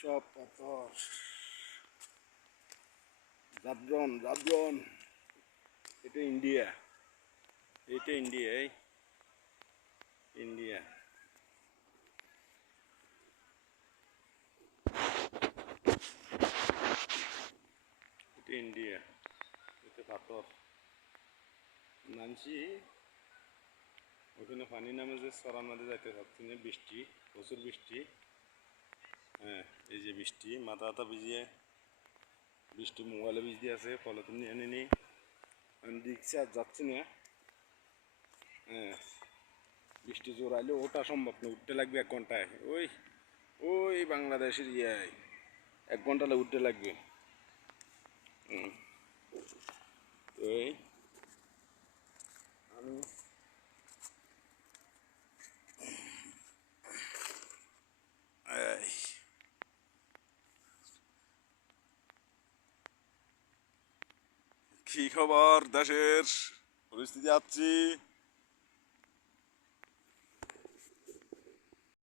সব পাথর। জাবরন জাবরন। এটা ইন্ডিয়া, এটা ইন্ডিয়া, ইন্ডিয়া। এটা ইন্ডিয়া, এটা পাথর। নামছি ওখানে পানি নামে যে সরার মাঝে যাইতে পারছি না, বৃষ্টি, প্রচুর বৃষ্টি। হ্যাঁ, এই যে বৃষ্টি, মাথা হাতা ভিজিয়ে বৃষ্টি মোবাইলে ভিজতে আছে, ফলে তুমি এনে নি আমি দেখছি আর যাচ্ছি না। হ্যাঁ, বৃষ্টি জোর আইলে ওটা সম্ভব না, উঠতে লাগবে 1 ঘন্টায়। ওই ওই বাংলাদেশের ইয়ায় 1 ঘন্টা উঠতে লাগবে। ওই আমি কি খবর দেশের পরিস্থিতি? যাচ্ছি